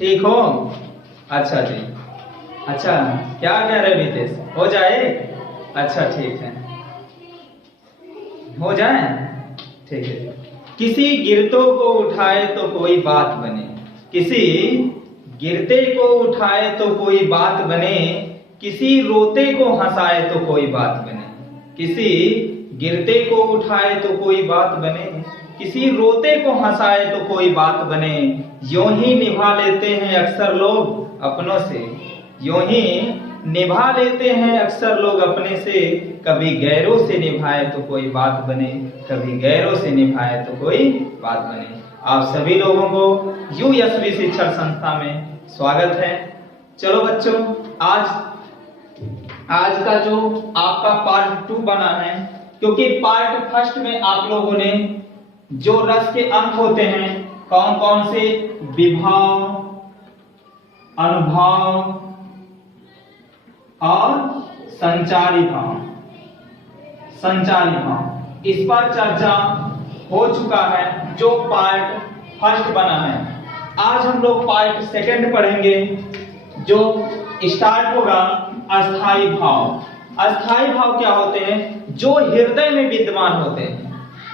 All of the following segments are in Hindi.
ठीक हो? अच्छा जी। अच्छा, क्या कह रहे नितेश, हो जाए? अच्छा ठीक है, हो जाए, ठीक है। किसी गिरतों को उठाए तो कोई बात बने, किसी गिरते को उठाए तो कोई बात बने, किसी रोते को हंसाए तो कोई बात बने। किसी गिरते को उठाए तो कोई बात बने, किसी रोते को हंसाए तो कोई बात बने। यूं ही निभा लेते हैं अक्सर लोग अपनों से, यूं ही निभा लेते हैं अक्सर लोग अपने से। कभी गैरों से निभाए तो कोई बात बने, कभी गैरों से निभाए तो कोई बात बने। आप सभी लोगों को यूएसवी शिक्षण संस्था में स्वागत है। चलो बच्चों, आज का जो आपका पार्ट 2 बना है, क्योंकि पार्ट फर्स्ट में आप लोगों ने जो रस के अंक होते हैं, कौन कौन से, विभाव, अनुभाव और संचारी भाव, संचारी भाव, इस पर चर्चा हो चुका है जो पार्ट फर्स्ट बना है। आज हम लोग पार्ट सेकंड पढ़ेंगे जो स्टार्ट होगा अस्थाई भाव। अस्थाई भाव क्या होते हैं? जो हृदय में विद्यमान होते हैं।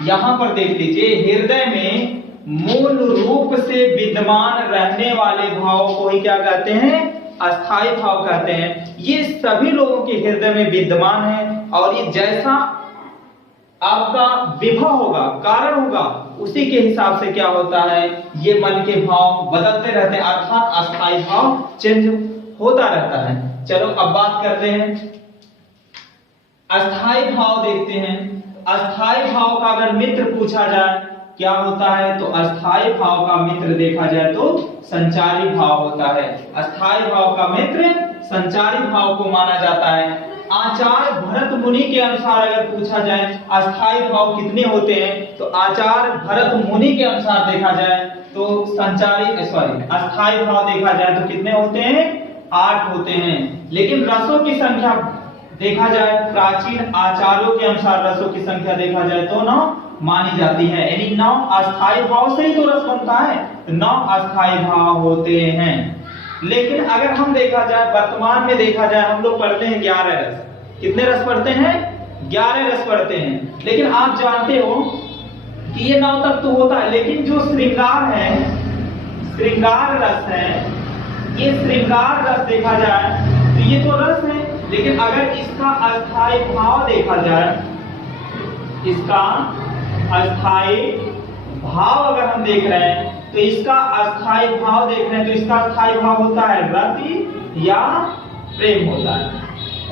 यहां पर देख लीजिए, हृदय में मूल रूप से विद्यमान रहने वाले भाव को ही क्या कहते हैं? अस्थाई भाव कहते हैं। ये सभी लोगों के हृदय में विद्यमान है और ये जैसा आपका विभव होगा, कारण होगा, उसी के हिसाब से क्या होता है, ये मन के भाव बदलते रहते हैं, अर्थात अस्थाई भाव चेंज होता रहता है। चलो अब बात करते हैं, अस्थाई भाव देखते हैं। अस्थाई भाव का अगर मित्र पूछा जाए क्या होता है, तो अस्थाई भाव का मित्र देखा जाए तो संचारी भाव होता है। अस्थाई भाव का मित्र संचारी भाव को माना जाता है। आचार्य भरत मुनि के अनुसार अगर पूछा जाए अस्थाई भाव कितने होते हैं, तो आचार्य भरत मुनि के अनुसार देखा जाए तो अस्थाई भाव देखा जाए तो कितने होते हैं? 8 होते हैं। लेकिन रसों की संख्या देखा जाए, प्राचीन आचार्यों के अनुसार रसों की संख्या देखा जाए तो 9 मानी जाती है। यानी 9 अस्थाई भाव से ही तो रस बनता है, तो 9 अस्थाई भाव होते हैं। लेकिन अगर हम देखा जाए, वर्तमान में देखा जाए, हम लोग पढ़ते हैं 11 रस। कितने रस पढ़ते हैं? 11 रस पढ़ते हैं। लेकिन आप जानते हो कि ये 9 तक तो होता है, लेकिन जो श्रृंगार है, श्रृंगार रस है, ये श्रृंगार रस देखा जाए तो ये तो रस है, लेकिन अगर इसका अस्थाई भाव देखा जाए, इसका अस्थाई भाव अगर हम देख रहे हैं तो इसका अस्थाई भाव देख रहे हैं तो इसका अस्थाई भाव होता है रति या प्रेम होता है,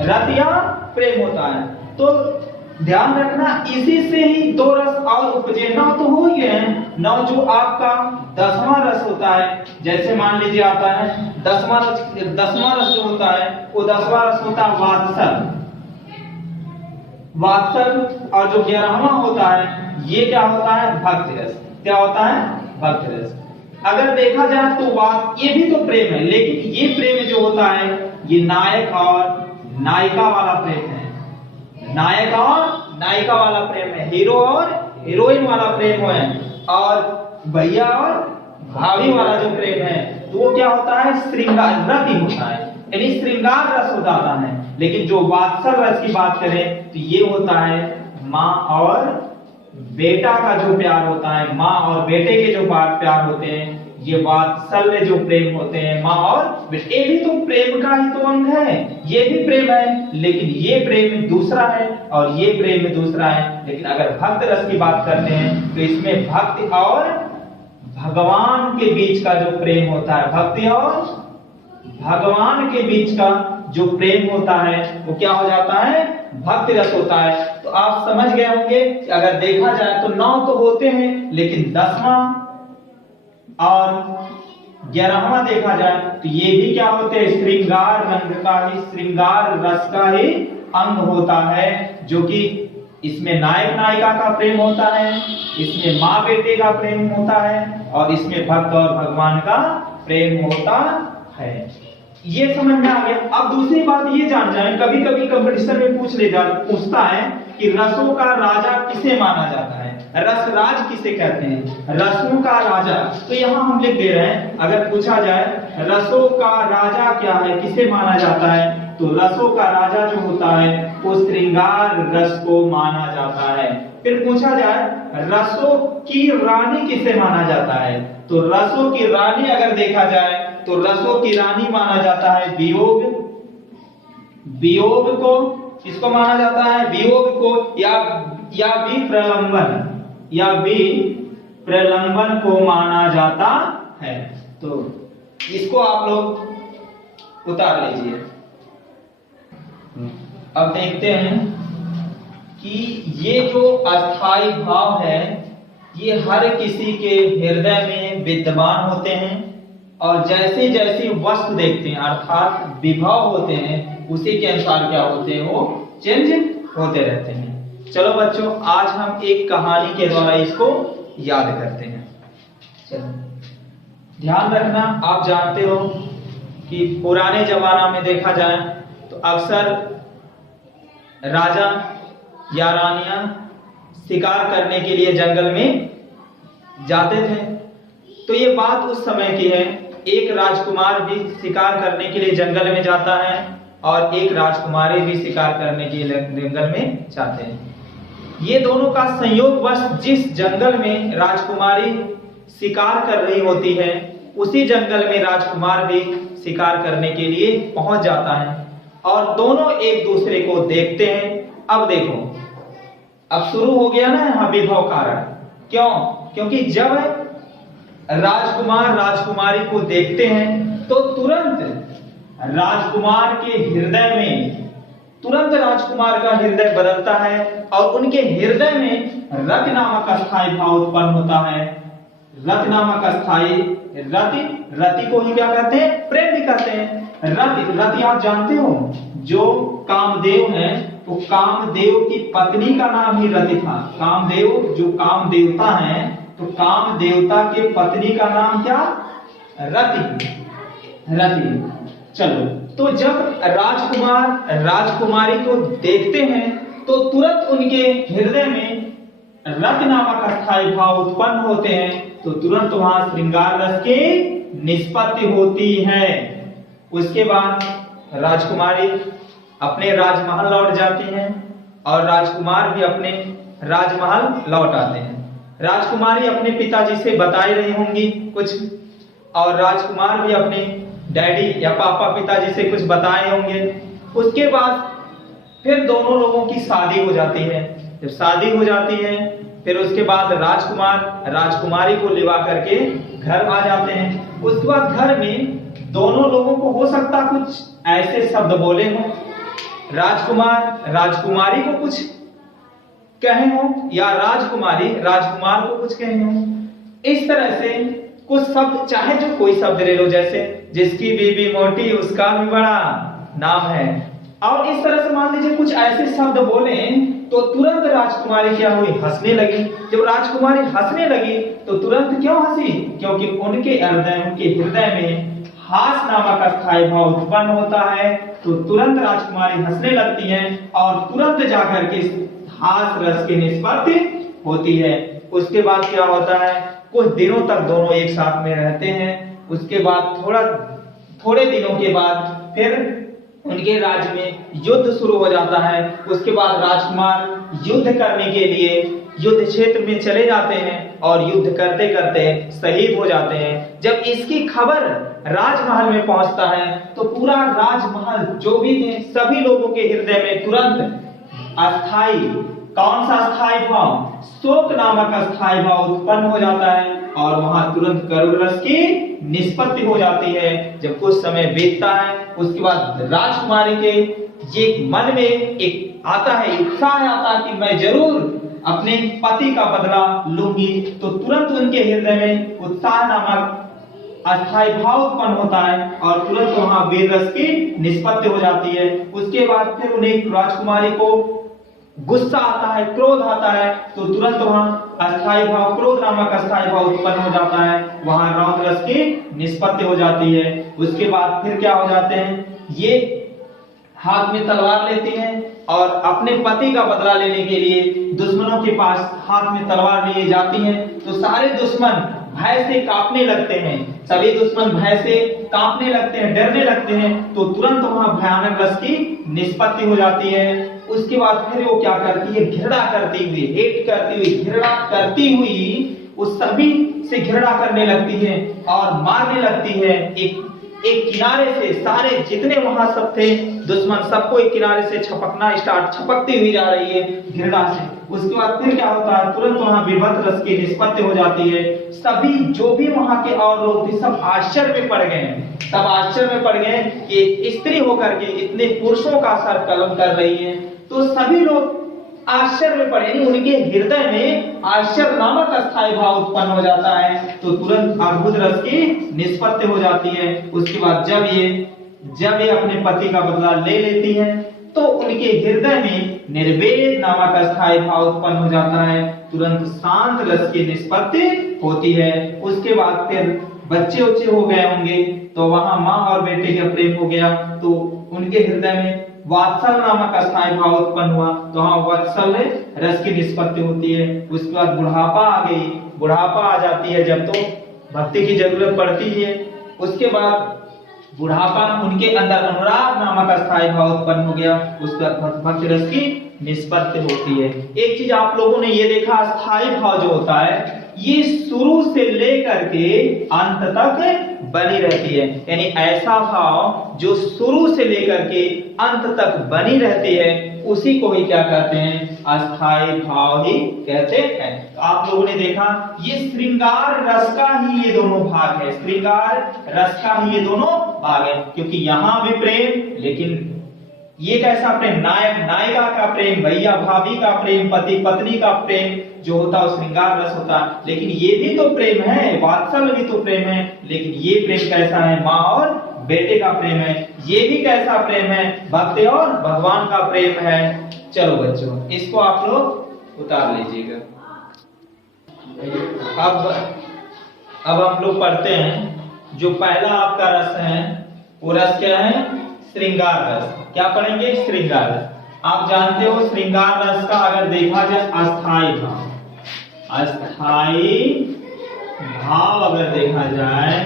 रति या प्रेम होता है। तो ध्यान रखना, इसी से ही 2 रस और उपजे। 9 तो हो ही गए, 9 जो आपका 10वां रस होता है, जैसे मान लीजिए आता है 10वां रस जो होता है वो 10वां रस होता है वात्सल, वात्सल। और जो 11वां होता है ये क्या होता है? भक्ति रस। क्या होता है? भक्ति रस। अगर देखा जाए तो ये भी तो प्रेम है, लेकिन ये प्रेम जो होता है ये नायक और नायिका वाला प्रेम है, नायक और नायिका वाला प्रेम है, हीरो और हीरोइन वाला प्रेम है। और भैया और भाभी वाला जो प्रेम है तो वो क्या होता है? श्रृंगार रति होता है, यानी श्रृंगार रस हो जाता है। लेकिन जो वात्सल रस की बात करें तो ये होता है माँ और बेटा का जो प्यार होता है, माँ और बेटे के जो प्यार होते हैं, ये वात्सल्य जो प्रेम होते हैं माँ और बेटे, ये भी तो प्रेम का ही तो अंग है, ये भी प्रेम है, लेकिन ये प्रेम दूसरा है और ये प्रेम दूसरा है। लेकिन अगर भक्त रस की बात करते हैं तो इसमें भक्ति और भगवान के बीच का जो प्रेम होता है, भक्ति और भगवान के बीच का जो प्रेम होता है वो क्या हो जाता है? भक्ति रस होता है। तो आप समझ गए होंगे कि अगर देखा जाए तो 9 तो होते हैं, लेकिन 10वां और 11वां देखा जाए तो ये भी क्या होते हैं? श्रृंगार रंग का ही, श्रृंगार रस का ही अंग होता है, जो कि इसमें नायक नायिका का प्रेम होता है, इसमें माँ बेटे का प्रेम होता है और इसमें भक्त और भगवान का प्रेम होता है। ये समझ में आ गया। अब दूसरी बात ये जान जाए, कभी कभी कंपटीशन में पूछता है कि रसों का राजा किसे माना जाता है? रसराज किसे कहते हैं? रसों का राजा। तो यहाँ हम लिख दे रहे हैं, अगर पूछा जाए रसों का राजा क्या है, किसे माना जाता है, तो रसों का राजा जो होता है वो श्रृंगार रस को माना जाता है। फिर पूछा जाए रसों की रानी किसे माना जाता है, तो रसों की रानी अगर देखा जाए तो रसों की रानी माना जाता है वियोग। वियोग को किसको माना जाता है? वियोग को या भी प्रलंबन, या भी प्रलंबन को माना जाता है। तो इसको आप लोग उतार लीजिए। अब देखते हैं कि ये जो अस्थाई भाव है ये हर किसी के हृदय में विद्यमान होते हैं, और जैसे जैसे वस्तु देखते हैं अर्थात विभव होते हैं उसी के अनुसार क्या होते हैं, वो चेंज होते रहते हैं। चलो बच्चों, आज हम एक कहानी के द्वारा इसको याद करते हैं। चलो ध्यान रखना, आप जानते हो कि पुराने जमाना में देखा जाए तो अक्सर राजा या रानियां शिकार करने के लिए जंगल में जाते थे। तो ये बात उस समय की है, एक राजकुमार भी शिकार करने के लिए जंगल में जाता है और एक राजकुमारी भी शिकार करने के लिए जंगल में जाते हैं। ये दोनों का संयोगवश जिस जंगल में राजकुमारी शिकार कर रही होती है उसी जंगल में राजकुमार भी शिकार करने के लिए पहुंच जाता है, और दोनों एक दूसरे को देखते हैं। अब देखो, अब शुरू हो गया ना यहाँ विभव कारण। क्यों? क्योंकि जब राजकुमार राजकुमारी को देखते हैं तो तुरंत राजकुमार के हृदय में, तुरंत राजकुमार का हृदय बदलता है और उनके हृदय में रति नामक अस्थाई भाव उत्पन्न होता है। रति नामक अस्थाई, रति को ही क्या कहते हैं? प्रेम भी कहते हैं। रति आप जानते हो, जो कामदेव है तो कामदेव की पत्नी का नाम ही रति था। कामदेव जो काम देवता है तो काम देवता के पत्नी का नाम क्या? रति। चलो, तो जब राजकुमार राजकुमारी को देखते हैं तो तुरंत उनके हृदय में रति नामक अस्थाई भाव उत्पन्न होते हैं, तो तुरंत वहां श्रृंगार रस की निष्पत्ति होती है। उसके बाद राजकुमारी अपने राजमहल लौट जाती हैं और राजकुमार भी अपने राजमहल लौट आते हैं। राजकुमारी अपने पिताजी से बताई रही होंगी कुछ, और राजकुमार भी अपने डैडी या पापा पिताजी से कुछ बताए होंगे। उसके बाद फिर दोनों लोगों की शादी हो जाती है। जब शादी हो जाती है फिर उसके बाद राजकुमार राजकुमारी को लिवा करके घर आ जाते हैं। उसके बाद घर में दोनों लोगों को हो सकता कुछ ऐसे शब्द बोले हों, राजकुमार राजकुमारी को कुछ कहे हो या राजकुमारी राजकुमार को कुछ कहे हो। इस तरह से कुछ शब्द, चाहे जो कोई शब्द ले लो, जैसे जिसकी बीबी मोटी उसका भी बड़ा नाम है, और इस तरह से मान लीजिए कुछ ऐसे शब्द बोले तो तुरंत राजकुमारी क्या हुई? हंसने लगी। जब राजकुमारी हंसने लगी तो तुरंत क्यों हंसी? क्योंकि उनके हृदय में हास नामक अस्थाई भाव उत्पन्न होता है। तो तुरंत राजकुमारी हंसने लगती है और तुरंत जाकर के हास रस की निष्पत्ति होती है। उसके बाद क्या होता है? कुछ दिनों तक दोनों एक साथ में रहते हैं। उसके बाद थोड़े दिनों के बाद फिर उनके राज्य में युद्ध शुरू हो जाता है। उसके बाद राजकुमार युद्ध करने के लिए युद्ध क्षेत्र में चले जाते हैं और युद्ध करते करते शहीद हो जाते हैं। जब इसकी खबर राजमहल में पहुंचता है तो पूरा राजमहल जो भी थे सभी लोगों के हृदय में तुरंत अस्थाई, कौन सा अस्थाई भाव? शोक नामक अस्थाई भाव उत्पन्न हो जाता है और वहां तुरंत करुण रस की निष्पत्ति हो जाती है। जब कुछ समय बीतता है उसके बाद राजकुमारी के ये मन में एक आता है, उत्साह आता है कि मैं जरूर अपने पति का बदला लूंगी। तो तुरंत उनके हृदय में उत्साह नामक अस्थाई भाव उत्पन्न होता है और तुरंत वहां वीर रस की निष्पत्ति हो जाती है। उसके बाद फिर उन्हें राजकुमारी को गुस्सा आता है, क्रोध आता है, तो तुरंत वहां अस्थाई भाव, क्रोध नामक अस्थाई भाव उत्पन्न हो जाता है। वहां रौद्र रस की निष्पत्ति हो जाती है। उसके बाद फिर क्या हो जाते हैं? ये हाथ में तलवार लेती है और अपने पति का बदला लेने के लिए दुश्मनों के पास हाथ में तलवार लिए जाती हैं, तो सारे दुश्मन भय से कांपने लगते हैं। सभी दुश्मन भय से कांपने लगते हैं, डरने लगते हैं। तो तुरंत वहां भयानक रस की निष्पत्ति हो जाती है। उसके बाद फिर वो क्या करती है, घृणा करती हुई, हेट करती हुई, घृणा करती हुई उस सभी से घृणा करने लगती है और मारने लगती है। एक किनारे से सारे जितने वहां सब थे दुश्मन, सबको एक किनारे से छपकती हुई जा रही है घृणा से। उसके बाद फिर क्या होता है, तुरंत वहां विभत्स रस की निष्पत्ति हो जाती है। सभी जो भी वहां के और लोग थे सब आश्चर्य में पड़ गए, सब आश्चर्य में पड़ गए कि एक स्त्री होकर के इतने पुरुषों का सर कलम कर रही है। तो सभी लोग आश्चर्य में पड़े, उनके हृदय में आश्चर्य नामक अस्थायी भाव उत्पन्न हो जाता है। तो तुरंत अर्बुद रस की निष्पत्ति हो जाती है। उसके बाद जब ये अपने पति का बदला ले लेती हैं, तो उनके हृदय में निर्वेद नामक अस्थायी भाव उत्पन्न हो जाता है। तुरंत शांत रस की निष्पत्ति होती है। उसके बाद फिर बच्चे उच्चे हो गए होंगे, तो वहां माँ और बेटे का प्रेम हो गया, तो उनके हृदय में वात्सल नामक अस्थायी भाव उत्पन्न हुआ, तो हाँ वात्सल रस की निष्पत्ति होती है। उसके बाद बुढ़ापा आ गई, बुढ़ापा आ जाती है जब, तो भक्ति की जरूरत पड़ती है। उसके बाद बुढ़ापा, उनके अंदर अनुराग नामक अस्थायी भाव उत्पन्न हो गया। उसके बाद भक्ति रस की निष्पत्ति होती है। एक चीज आप लोगों ने ये देखा, अस्थायी भाव जो होता है ये शुरू से लेकर के अंत तक बनी रहती है। यानी ऐसा भाव जो शुरू से लेकर के अंत तक बनी रहती है, उसी को ही क्या कहते हैं, अस्थायी भाव ही कहते हैं। तो आप लोगों ने देखा ये श्रृंगार रस का ही ये दोनों भाग है, श्रृंगार रस का ही ये दोनों भाग है। क्योंकि यहाँ भी प्रेम, लेकिन ये कैसा प्रेम, नायक नायिका का प्रेम, भैया भाभी का प्रेम, पति पत्नी का प्रेम जो होता है श्रृंगार रस होता है। लेकिन ये भी तो प्रेम है, वात्सल्य भी तो प्रेम है। लेकिन ये प्रेम कैसा है, माँ और बेटे का प्रेम है। ये भी कैसा प्रेम है, भक्त और भगवान का प्रेम है। चलो बच्चों, इसको आप लोग उतार लीजिएगा। अब हम लोग पढ़ते हैं जो पहला आपका रस है, वो रस क्या है, श्रृंगार रस। क्या पढ़ेंगे, श्रृंगार रस। आप जानते हो श्रृंगार रस का अगर देखा जाए अस्थाई भाव, अस्थाई भाव अगर देखा जाए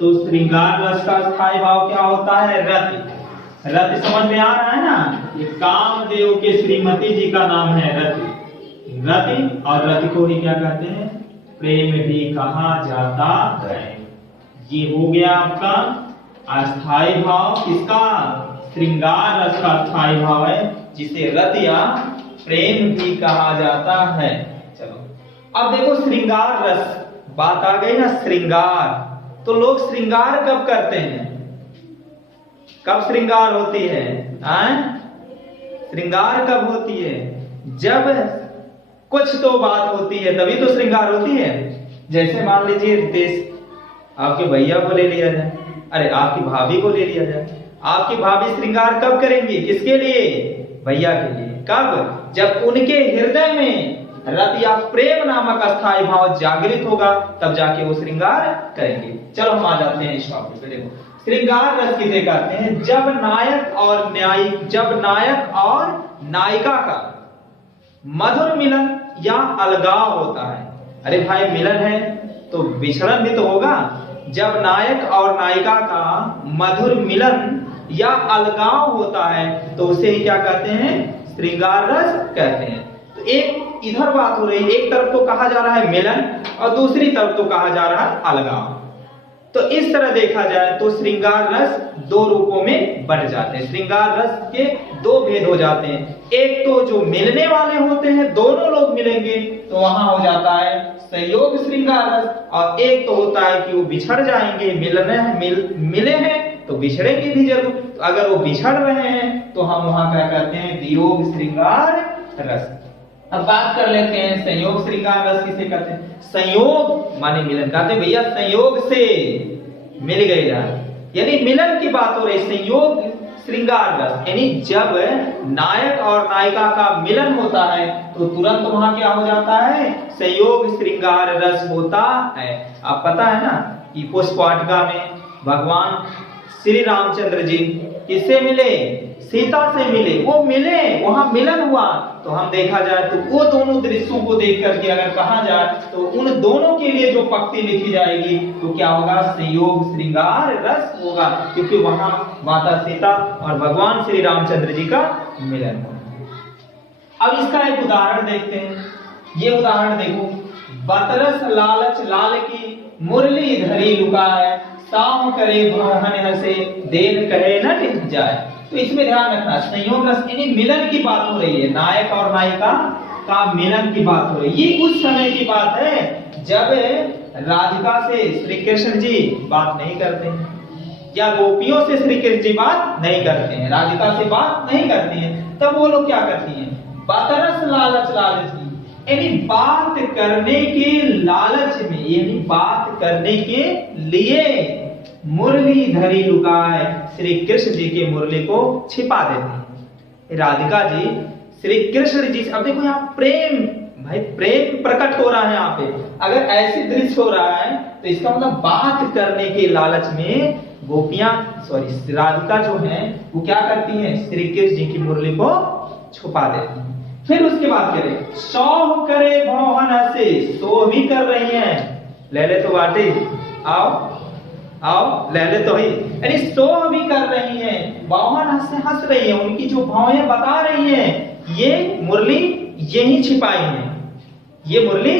तो श्रृंगार रस का अस्थाई भाव क्या होता है, रति। रति समझ में आ रहा है ना, ये कामदेव के श्रीमती जी का नाम है रति। रति, और रति को ही क्या कहते हैं, प्रेम भी कहा जाता है। ये हो गया आपका अस्थाई भाव, किसका, श्रृंगार रस का अस्थाई भाव है, जिसे रति या प्रेम भी कहा जाता है। चलो अब देखो श्रृंगार रस, बात आ गई ना श्रृंगार। तो लोग श्रृंगार कब करते हैं, कब श्रृंगार होती है, श्रृंगार कब होती है, जब कुछ तो बात होती है तभी तो श्रृंगार होती है। जैसे मान लीजिए देश, आपके भैया को ले लिया जाए, अरे आपकी भाभी को ले लिया जाए। आपकी भाभी श्रृंगार कब करेंगी, किसके लिए, भैया के लिए। कब, जब उनके हृदय में रति या प्रेम नामक अस्थायी भाव जागृत होगा, तब जाके वो श्रृंगार करेंगे। चलो हम आ जाते हैं इस टॉपिक पे। देखो श्रृंगार रस किसे कहते हैं, जब नायक और नायिका का मधुर मिलन या अलगाव होता है। अरे भाई मिलन है तो विछड़न भी तो होगा। जब नायक और नायिका का मधुर मिलन या अलगाव होता है तो उसे ही क्या कहते हैं, श्रृंगार रस कहते हैं। तो एक इधर बात हो रही है, एक तरफ तो कहा जा रहा है मिलन और दूसरी तरफ तो कहा जा रहा है अलगाव। तो इस तरह देखा जाए तो श्रृंगार रस दो रूपों में बढ़ जाते हैं। श्रृंगार रस के दो भेद हो जाते हैं। एक तो जो मिलने वाले होते हैं, दोनों लोग मिलेंगे तो वहां हो जाता है संयोग श्रृंगार रस, और एक तो होता है कि वो बिछड़ जाएंगे, मिले हैं तो बिछड़ेंगे भी जरूर। तो अगर वो बिछड़ रहे हैं तो हम वहां क्या कहते हैं, वियोग श्रृंगार रस। अब बात कर लेते हैं संयोग श्रृंगार रस किसे कहते हैं। संयोग माने मिलन, कहते हैं भैया संयोग से मिल गए, यानी मिलन की बात हो रही। संयोग श्रृंगार रस यानी जब नायक और नायिका का मिलन होता है तो तुरंत वहां क्या हो जाता है, संयोग श्रृंगार रस होता है। आप पता है ना कि पुष्प वाटिका में भगवान श्री रामचंद्र जी किससे मिले? सीता से मिले। वो मिले, वहां मिलन हुआ। तो हम देखा जाए तो वो दोनों दृश्यों को देख करके अगर कहा जाए तो उन दोनों के लिए जो पंक्ति लिखी जाएगी तो क्या होगा? संयोग श्रृंगार रस होगा, क्योंकि वहां माता सीता और भगवान श्री रामचंद्र जी का मिलन हुआ। अब इसका एक उदाहरण देखते हैं। ये उदाहरण देखो, बतरस लालच लाल की मुरली धरी लुकाए, साम करे भवन हसे देर कहे न टिक जाए। तो इसमें ध्यान रखना, संयोग रस यानी मिलन की बात हो रही है, नायक और नायिका का मिलन की बात हो रही है। ये उस समय की बात है जब राधिका से श्री कृष्ण जी बात नहीं करते हैं, या गोपियों से श्री कृष्ण जी बात नहीं करते हैं, राधिका से बात नहीं करती हैं। तब वो लोग क्या करती हैं? बतरस लालच लालच की, यानी बात करने के लालच में, यानी बात करने के लिए मुरली धरी लुकाए, श्री कृष्ण जी के मुरली को छिपा देती है। राधिका जी श्री कृष्ण जी, अब देखो यहाँ प्रेम, भाई प्रेम प्रकट हो रहा है यहाँ पे। अगर ऐसे दृश्य हो रहा है तो इसका मतलब बात करने के लालच में गोपियां, सॉरी राधिका जो है वो क्या करती हैं? श्री कृष्ण जी की मुरली को छुपा देती हैं। फिर उसके बाद करें, सौ करे भवन से, सो भी कर रही हैं, ले ले तो बाटे, आओ आओ ले ले तो ही, यानी सो भी कर रही हैं, भवन से हंस रही है, उनकी जो भावें बता रही हैं, ये मुरली यही छिपाई है, ये मुरली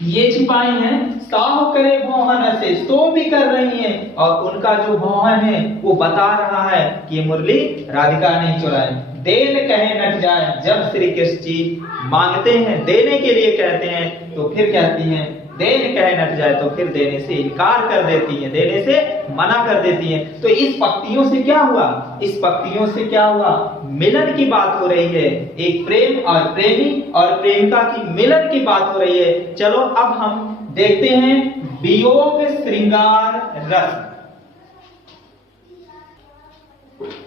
ये छिपाई है। साह करे भवन से, सो भी कर रही हैं, और उनका जो भवन है वो बता रहा है कि ये मुरली राधिका नहीं चुराई। देन कहे नट जाए, जब श्री कृष्ण जी मांगते हैं, देने के लिए कहते हैं, तो फिर कहती हैं देन कहे नट जाए, तो फिर देने से इनकार कर देती हैं, देने से मना कर देती हैं। तो इस पंक्तियों से क्या हुआ? इस पंक्तियों से क्या हुआ? मिलन की बात हो रही है, एक प्रेम और प्रेमी और प्रेमिका की मिलन की बात हो रही है। चलो अब हम देखते हैं वियोग श्रृंगार रस।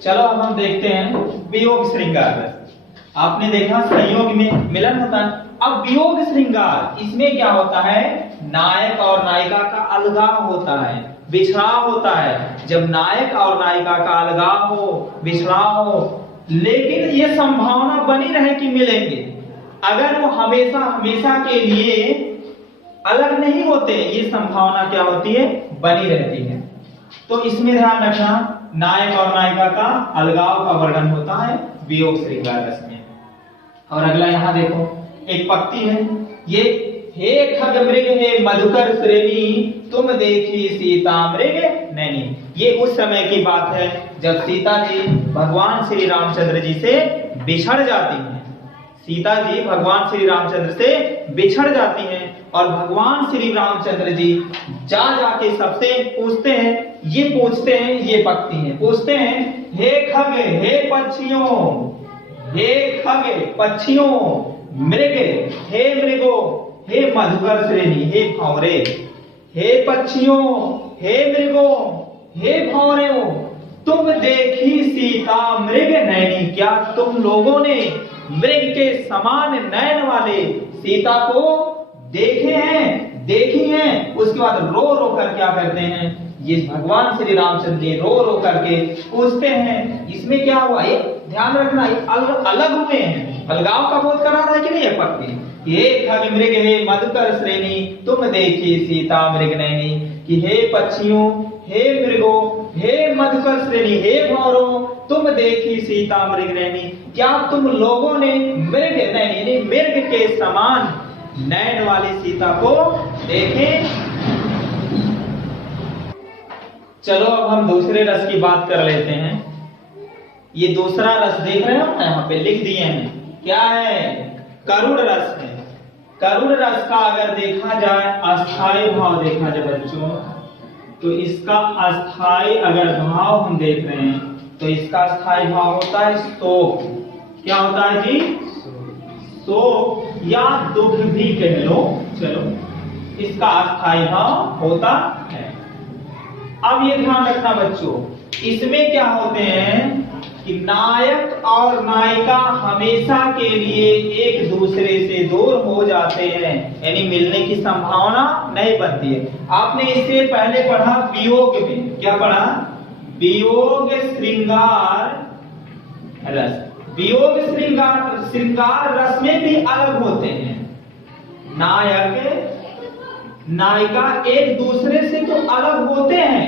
चलो अब हम देखते हैं वियोग श्रृंगार रस। आपने देखा संयोग में मिलन होता है, अब वियोग श्रृंगार, इसमें क्या होता है? नायक और नायिका का अलगाव होता है, बिछड़ाव होता है। जब नायक और नायिका का अलगाव हो, बिछड़ाव हो, लेकिन ये संभावना बनी रहे कि मिलेंगे, अगर वो हमेशा हमेशा के लिए अलग नहीं होते, ये संभावना क्या होती है? बनी रहती है। तो इसमें ध्यान रखना, नायक और नायिका का अलगाव का वर्णन होता है वियोग श्रृंगार रस में। और अगला यहाँ देखो, एक पंक्ति है, ये हे खग मृग हे मधुकर श्रेणी, तुम देखी सीता मृग नैनी। ये उस समय की बात है जब सीता जी भगवान श्री रामचंद्र जी से बिछड़ जाती हैं। सीता जी भगवान श्री रामचंद्र से बिछड़ जाती हैं और भगवान श्री रामचंद्र जी जा जाके सबसे पूछते हैं, ये पूछते हैं, ये पंक्ति है, पूछते हैं हे खग हे पक्षियों, हे खग पक्षियों, मृग हे मृगो, हे मधुकर श्रेणी, हे भंवरे, हे पक्षियों, हे मृगो, हे भंवरों, तुम देखी सीता मृग नैनी। क्या तुम लोगों ने मृग के समान नयन वाले सीता को देखे हैं, देखी हैं? उसके बाद रो रो कर क्या करते हैं, ये भगवान श्री रामचंद्र जी रो रो करके पूछते हैं। इसमें क्या हुआ, ये ध्यान रखना, ये अलग हुए हैं, अलगाव का बोध करा रहा है कि नहीं? है पक्की, हे खग मृग हे मधुकर श्रेणी, तुम देखी सीता मृग नैनी, कि हे पक्षियों, हे मृगो, हे मधुकर श्रेणी, हे भंवरों, तुम देखी सीता मृग नैनी। क्या तुम लोगों ने मृग नैनी, मृग के समान नैन वाली सीता को देखे? चलो अब हम दूसरे रस की बात कर लेते हैं। ये दूसरा रस देख रहे हो ना, यहाँ पे लिख दिए हैं, क्या है? करुण रस है। करुण रस का अगर देखा जाए, अस्थाई भाव देखा जाए बच्चों, तो इसका अस्थाई अगर भाव हम देख रहे हैं तो इसका अस्थाई भाव होता है शोक। क्या होता है जी? शोक या दुख भी कह लो, चलो इसका अस्थाई भाव होता है। अब ये ध्यान रखना बच्चों, इसमें क्या होते हैं कि नायक और नायिका हमेशा के लिए एक दूसरे से दूर हो जाते हैं, यानी मिलने की संभावना नहीं बनती है। आपने इससे पहले पढ़ा वियोग में, क्या पढ़ा? वियोग श्रृंगार रस। वियोग श्रृंगार रस में भी अलग होते हैं। नायक नायिका एक दूसरे से तो अलग होते हैं,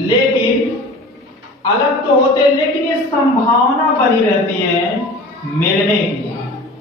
लेकिन अलग तो होते हैं, लेकिन ये संभावना बनी रहती है मिलने की,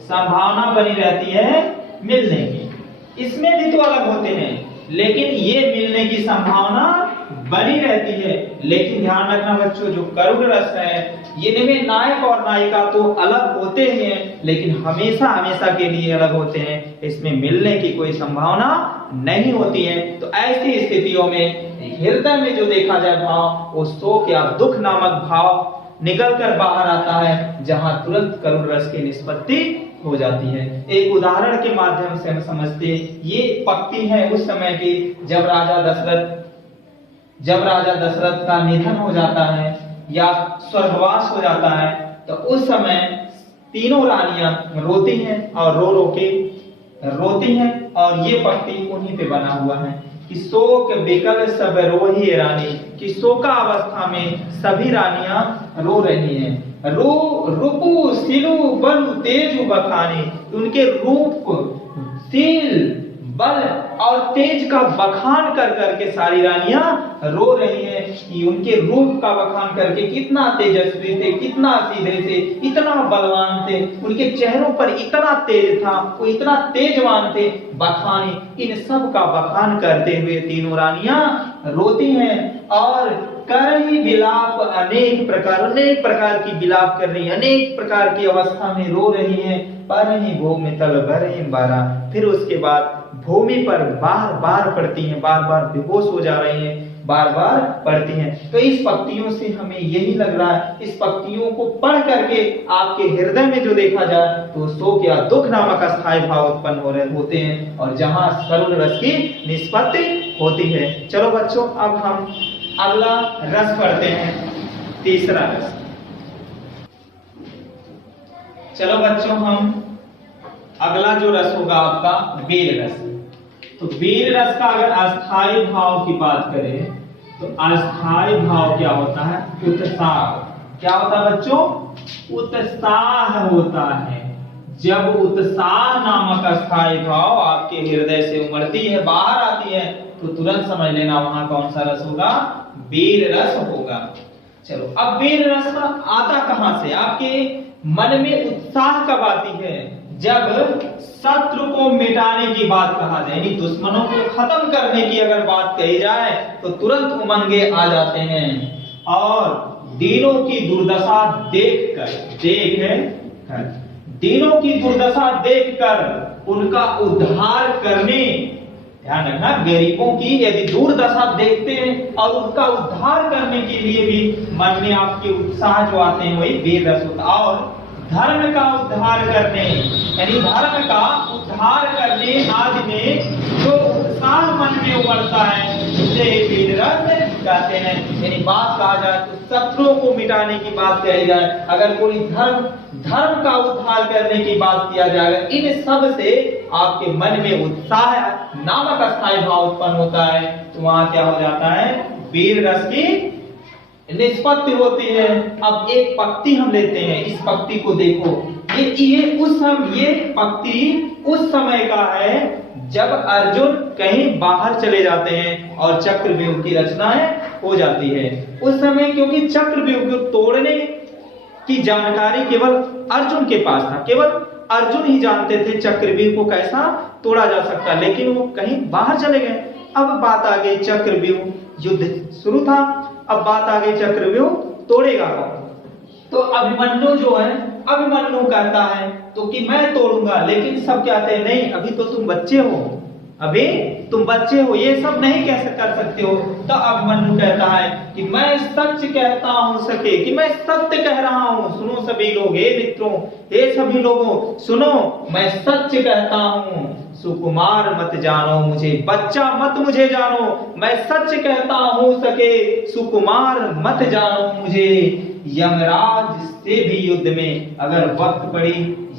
संभावना बनी रहती है मिलने की। इसमें भी तो अलग होते हैं, लेकिन ये मिलने की संभावना बनी रहती है। लेकिन ध्यान रखना बच्चों, जो करुण रस है इनमें नायक और नायिका तो अलग होते हैं, लेकिन हमेशा हमेशा के लिए अलग होते हैं। इसमें मिलने की कोई संभावना नहीं होती है। तो ऐसी स्थितियों में हृदय में जो देखा जाए भाव, वो शोक या दुख नामक भाव निकल कर बाहर आता है, जहां तुरंत करुण रस की निष्पत्ति हो जाती है। एक उदाहरण के माध्यम से हम समझते हैं। ये पंक्ति है उस समय की, जब राजा दशरथ का निधन हो जाता है या स्वर्गवास हो जाता है, तो उस समय तीनों रानियां रोती हैं और रो रो के रोती हैं, और ये पंक्ति उन्हीं पे बना हुआ है कि शोक बिकल सब रोही रानी, कि शोका अवस्था में सभी रानियां रो रही हैं। रूपु सिलु बल तेजु बखानी, उनके रूप सील बल और तेज का बखान कर करके सारी रानियां रो रही हैं कि उनके रूप का बखान करके कितना तेजस्वी थे, कितना सीधे थे, इतना बलवान थे, उनके चेहरों पर इतना तेज था, वो इतना तेजवान थे। बखानी, इन सब का बखान करते हुए तीनों रानियां रोती हैं और कर ही विलाप अनेक प्रकार की विलाप कर रही है, अनेक प्रकार की अवस्था में रो रही हैं। पर ही भूमि तल भरे बारा, फिर उसके बाद भूमि पर बार बार पड़ती हैं, बार बार बेहोश हो जा रही हैं, बार बार पढ़ती हैं। तो इस पंक्तियों से हमें यही लग रहा है, इस पंक्तियों को पढ़ करके आपके हृदय में जो देखा जाए तो शोक या दुख नामक अस्थायी भाव उत्पन्न हो रहे होते हैं, और जहां करुण रस की निष्पत्ति होती है। चलो बच्चों, अब हम अगला रस पढ़ते हैं, तीसरा रस। चलो बच्चों, हम अगला जो रस होगा आपका वीर रस। तो वीर रस का अगर अस्थायी भाव की बात करें तो अस्थायी भाव क्या होता है? उत्साह। क्या होता है बच्चों? उत्साह होता है। जब उत्साह नामक अस्थायी भाव आपके हृदय से उमड़ती है, बाहर आती है, तो तुरंत समझ लेना वहां कौन सा रस होगा? वीर रस होगा। चलो, अब वीर रस आता कहां से? आपके मन में उत्साह कब आती है? जब शत्रु को मिटाने की बात कहा जाए, यानी दुश्मनों को खत्म करने की अगर बात कही जाए तो तुरंत उमंगे आ जाते हैं। और दीनों की दुर्दशा दीनों की दुर्दशा देखकर उनका उद्धार करने, ध्यान रखना, गरीबों की यदि दुर्दशा देखते हैं और उनका उद्धार करने के लिए भी मन में आपके उत्साह जो आते हैं, वही वीर रस होता है। और धर्म का उद्धार करने, यानी धर्म का उद्धार करने आदि में जो उत्साह मन में उमड़ता है, उसे वीर रस कहते हैं। यानी बात कहा जाए तो शत्रुओं को मिटाने की बात कही जाए, अगर कोई धर्म का उद्धार करने की बात किया जाएगा, इन सब से आपके मन में उत्साह नामक अस्थायी भाव उत्पन्न होता है, तो वहां क्या हो जाता है? वीर रस की निष्पत्ति होती है। अब एक पंक्ति हम लेते हैं, इस पंक्ति को देखो। ये पंक्ति उस समय का है जब अर्जुन कहीं बाहर चले जाते हैं और चक्रव्यूह की रचनाएं हो जाती है। उस समय क्योंकि चक्रव्यूह को तोड़ने की जानकारी केवल अर्जुन के पास था, केवल अर्जुन ही जानते थे चक्रव्यूह को कैसा तोड़ा जा सकता, लेकिन वो कहीं बाहर चले गए। अब बात आ गई चक्रव्यूह, युद्ध शुरू था, अब बात आ गई चक्रव्यूह तोड़ेगा। तो अभिमन्यु जो है, अभिमन्यु कहता है तो कि मैं तोड़ूंगा, लेकिन सब कहते हैं नहीं, अभी तो तुम बच्चे हो, अभी तुम बच्चे हो, ये सब नहीं कैसे कर सकते हो। तो अभिमन्यु कहता है कि मैं सच कहता हूं सके, कि मैं सत्य कह रहा हूं। सुनो सभी लोग, हे मित्रों, हे सभी लोगों सुनो, मैं सच कहता हूं, सुकुमार मत जानो मुझे, बच्चा मत मुझे जानो, मैं सच कहता हूं सके, सुकुमार मत जानो मुझे। यमराज से भी युद्ध में अगर वक्त पड़ी,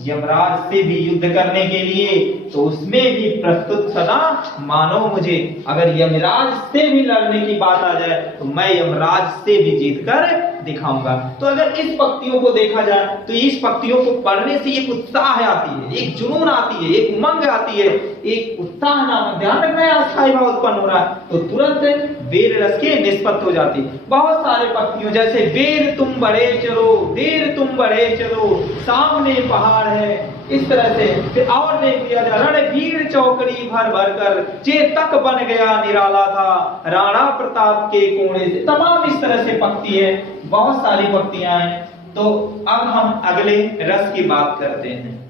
यमराज से भी युद्ध करने के लिए, तो उसमें भी प्रस्तुत सदा मानो मुझे। अगर यमराज से भी लड़ने की बात आ जाए तो मैं यमराज से भी जीत कर दिखाऊंगा। तो अगर इस पंक्तियों को देखा जाए तो इस पंक्तियों को पढ़ने से एक उत्साह आती है, एक जुनून आती है, एक उमंग आती है, एक उत्साह नामक, ध्यान रखना है, अस्थाई भाव उत्पन्न हो रहा है तो तुरंत वीर रस की निष्पत्ति हो जाती है। बहुत सारे पंक्तियों जैसे वीर तुम बढ़े चलो, वीर तुम बढ़े चलो, सामने पहाड़ है, इस तरह से। फिर और देख लिया जाए, रणवीर चौकड़ी भर भर कर चेतक बन गया निराला था, राणा प्रताप के कोने से। तमाम इस तरह से पंक्ति है, बहुत सारी पंक्तियां हैं। तो अब हम अगले रस की बात करते हैं।